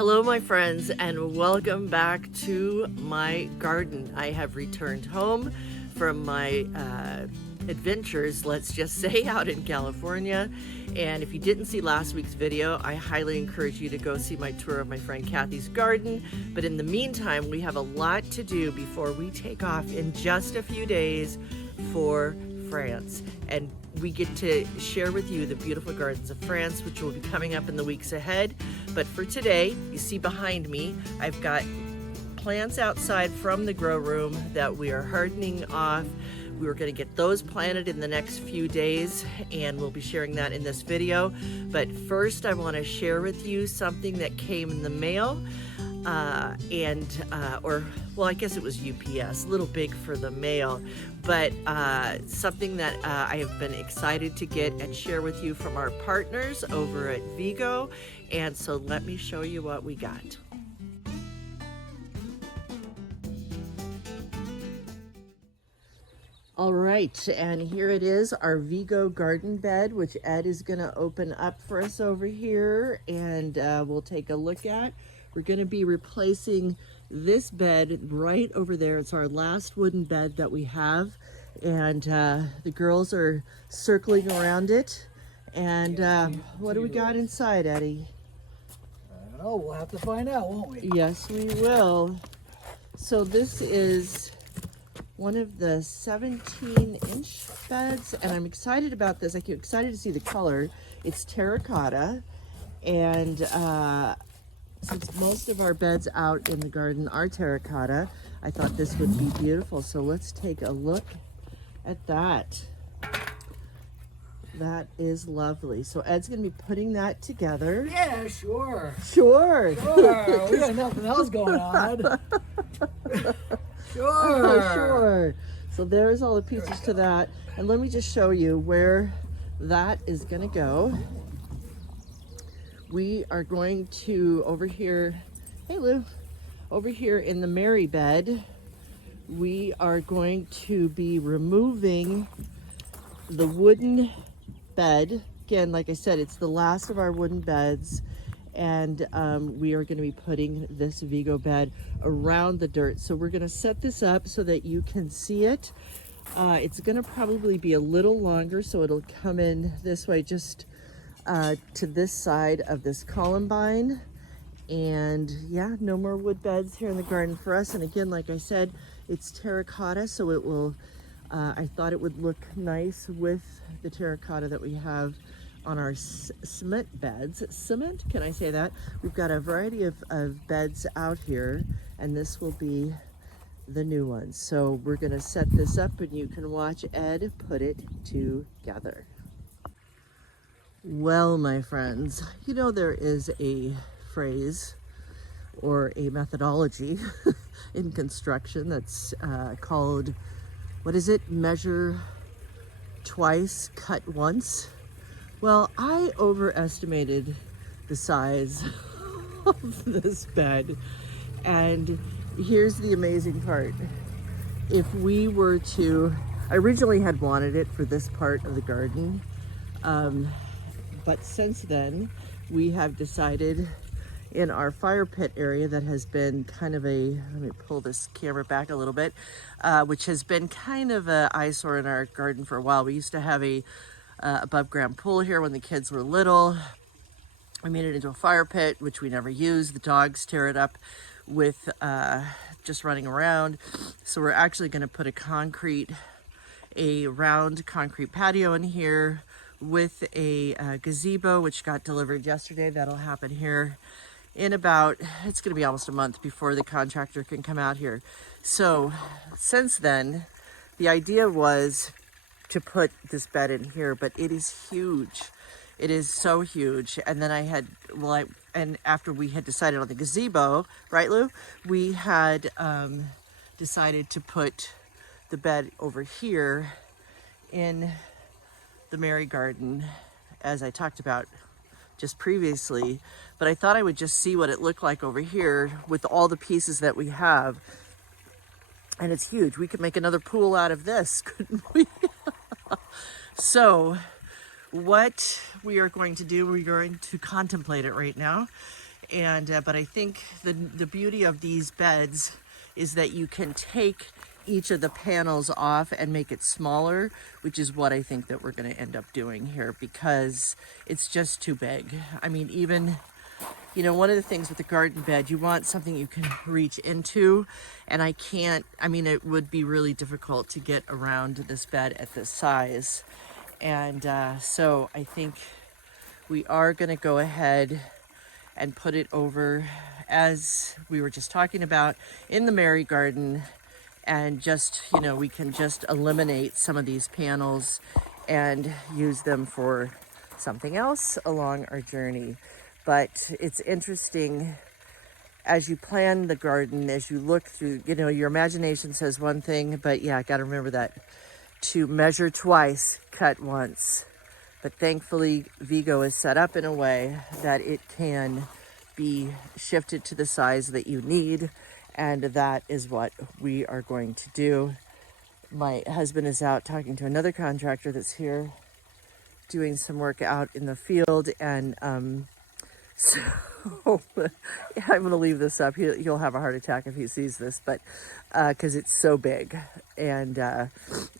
Hello, my friends, and welcome back to my garden. I have returned home from my adventures, let's just say, out in California. And if you didn't see last week's video, I highly encourage you to go see my tour of my friend Kathy's garden. But in the meantime, we have a lot to do before we take off in just a few days for France. And we get to share with you the beautiful gardens of France, which will be coming up in the weeks ahead. But for today, you see behind me, I've got plants outside from the grow room that we are hardening off. We were going to get those planted in the next few days, and we'll be sharing that in this video. But first, I want to share with you something that came in the mail. Well, I guess it was UPS, a little big for the mail, but something that I have been excited to get and share with you from our partners over at Vego. And so let me show you what we got. All right, and here it is, our Vego Garden Bed, which Ed is going to open up for us over here, and we'll take a look at. We're going to be replacing this bed right over there. It's our last wooden bed that we have, and the girls are circling around it. And what do we got inside, Eddie? I don't know, we'll have to find out, won't we? Yes, we will. So this is one of the 17-inch beds, and I'm excited about this. I'm excited to see the color. It's terracotta, and since most of our beds out in the garden are terracotta, I thought this would be beautiful. So let's take a look at that. That is lovely. So Ed's going to be putting that together. Yeah, sure. Sure. Sure. We got nothing else going on. Sure. Sure. So there's all the pieces to that. And let me just show you where that is going to go. We are going to, over here, hey Lou, over here in the Mary bed, we are going to be removing the wooden bed. Again, like I said, it's the last of our wooden beds, and we are going to be putting this Vego bed around the dirt. So we're going to set this up so that you can see it. It's going to probably be a little longer, so it'll come in this way, just to this side of this columbine. And yeah, no more wood beds here in the garden for us. And again, like I said, it's terracotta, so it will I thought it would look nice with the terracotta that we have on our cement beds. Cement, can I say that? We've got a variety of beds out here, and this will be the new one. So we're going to set this up, and you can watch Ed put it together. Well, my friends, you know there is a phrase or a methodology in construction that's called, what is it? Measure twice, cut once. Well, I overestimated the size of this bed, and here's the amazing part. If we were to, I originally had wanted it for this part of the garden, but since then we have decided in our fire pit area that has been kind of a, let me pull this camera back a little bit, which has been kind of an eyesore in our garden for a while. We used to have a above ground pool here when the kids were little. We made it into a fire pit, which we never used. The dogs tear it up with just running around. So we're actually going to put a round concrete patio in here with a gazebo, which got delivered yesterday. That'll happen here in about, it's going to be almost a month before the contractor can come out here. So since then, the idea was to put this bed in here, but it is huge. It is so huge. And then I had, and after we had decided on the gazebo, right Lou, we had decided to put the bed over here in the Mary garden, as I talked about just previously. But I thought I would just see what it looked like over here with all the pieces that we have. And it's huge. We could make another pool out of this, couldn't we? So what we are going to do, we're going to contemplate it right now. And but I think the beauty of these beds is that you can take each of the panels off and make it smaller, which is what I think that we're going to end up doing here, because it's just too big. I mean, even, you know, one of the things with the garden bed, you want something you can reach into, and I can't. I mean, it would be really difficult to get around this bed at this size. And so I think we are going to go ahead and put it over, as we were just talking about, in the Mary garden. And just, you know, we can just eliminate some of these panels and use them for something else along our journey. But it's interesting as you plan the garden, as you look through, you know, your imagination says one thing, but yeah, I got to remember that to measure twice, cut once. But thankfully, Vego is set up in a way that it can be shifted to the size that you need. And that is what we are going to do. My husband is out talking to another contractor that's here doing some work out in the field. And so I'm going to leave this up. He'll have a heart attack if he sees this, but because it's so big. And I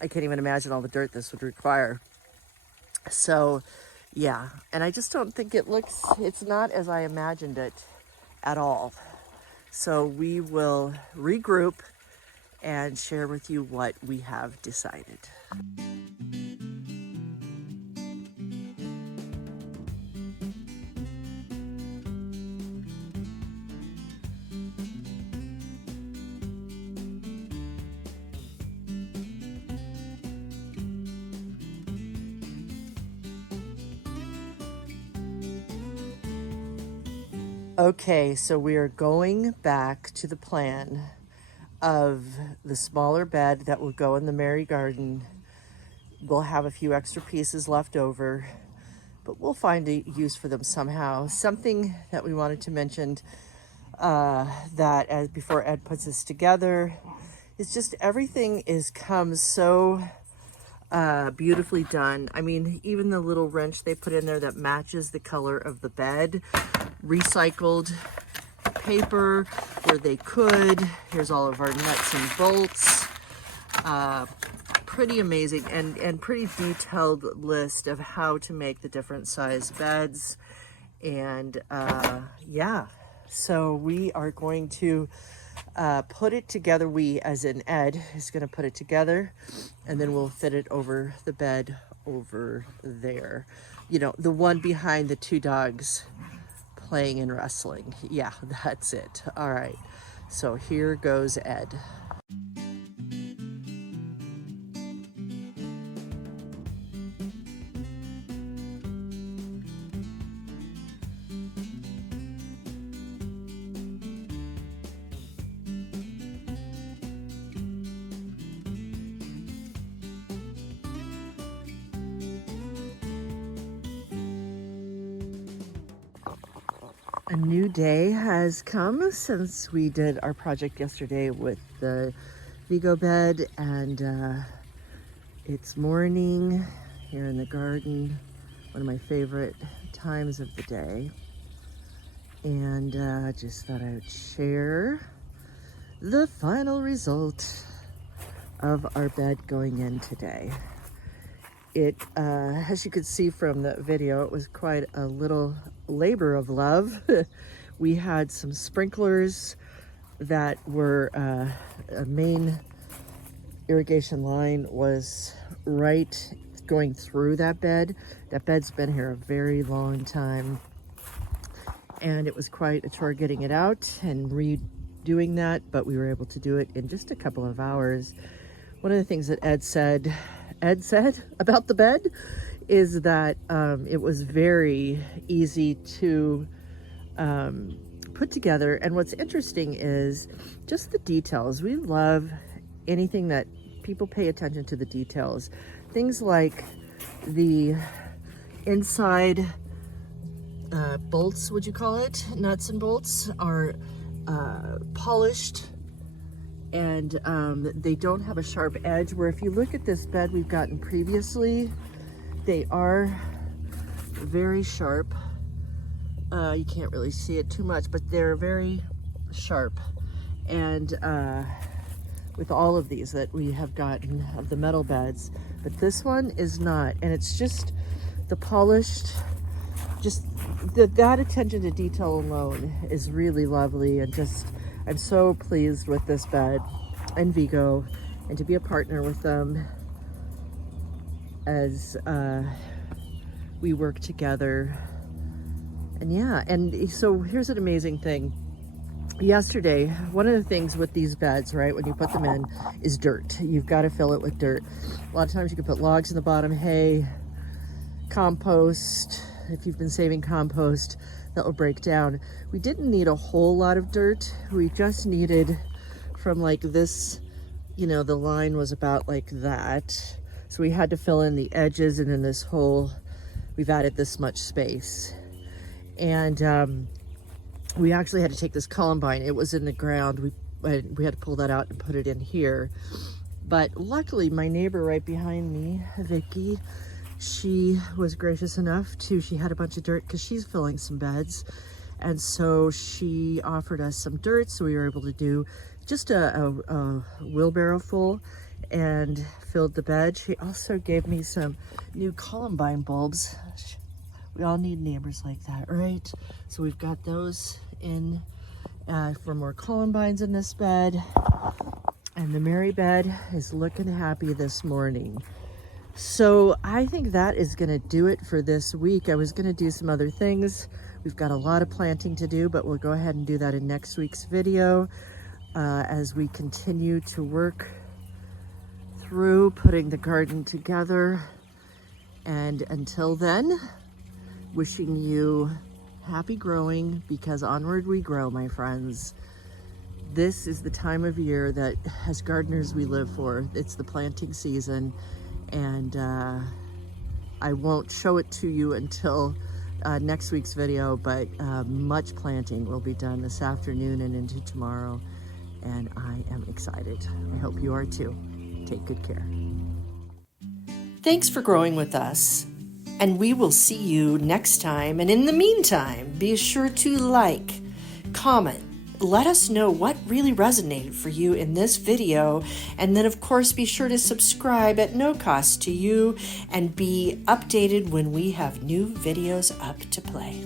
can't even imagine all the dirt this would require. So, yeah. And I just don't think it's not as I imagined it at all. So we will regroup and share with you what we have decided. Okay, so we are going back to the plan of the smaller bed that will go in the Mary garden. We'll have a few extra pieces left over, but we'll find a use for them somehow. Something that we wanted to mention before Ed puts this together is just everything comes so beautifully done. I mean, even the little wrench they put in there that matches the color of the bed. Recycled paper where they could. Here's all of our nuts and bolts. Pretty amazing and pretty detailed list of how to make the different size beds. And yeah, so we are going to put it together. We, as in Ed, is going to put it together, and then we'll fit it over the bed over there. You know, the one behind the two dogs playing and wrestling. Yeah, that's it. All right, so here goes Ed. A new day has come since we did our project yesterday with the Vego bed, and it's morning here in the garden, one of my favorite times of the day. And just thought I would share the final result of our bed going in today. It, as you could see from the video, it was quite a little labor of love. We had some sprinklers that were, a main irrigation line was right going through that bed. That bed's been here a very long time, and it was quite a chore getting it out and redoing that, but we were able to do it in just a couple of hours. One of the things that Ed said about the bed is that it was very easy to put together. And what's interesting is just the details. We love anything that people pay attention to the details. Things like the inside bolts, would you call it? Nuts and bolts are polished, and they don't have a sharp edge, where if you look at this bed we've gotten previously, they are very sharp. You can't really see it too much, but they're very sharp. And with all of these that we have gotten of the metal beds, but this one is not. And it's just the polished, just that attention to detail alone is really lovely. And just, I'm so pleased with this bed and Vego, and to be a partner with them as we work together. And yeah, and so here's an amazing thing. Yesterday, one of the things with these beds, right, when you put them in, is dirt. You've got to fill it with dirt. A lot of times you can put logs in the bottom, hay, compost. If you've been saving compost, that will break down. We didn't need a whole lot of dirt. We just needed from like this, you know, the line was about like that. So we had to fill in the edges, and then this whole, we've added this much space. And we actually had to take this columbine. It was in the ground. We had to pull that out and put it in here. But luckily, my neighbor right behind me, Vicky, she was gracious enough to, she had a bunch of dirt because she's filling some beds. And so she offered us some dirt, so we were able to do just a wheelbarrow full and filled the bed. She also gave me some new columbine bulbs. We all need neighbors like that, right? So we've got those in for more columbines in this bed. And the Mary bed is looking happy this morning. So I think that is gonna do it for this week. I was gonna do some other things. We've got a lot of planting to do, but we'll go ahead and do that in next week's video as we continue to work through putting the garden together. And until then, wishing you happy growing, because onward we grow, my friends. This is the time of year that as gardeners we live for. It's the planting season, and I won't show it to you until next week's video, but much planting will be done this afternoon and into tomorrow, and I am excited. I hope you are too. Take good care. Thanks for growing with us, and we will see you next time. And in the meantime, be sure to like, comment, let us know what really resonated for you in this video, and then of course be sure to subscribe at no cost to you and be updated when we have new videos up to play.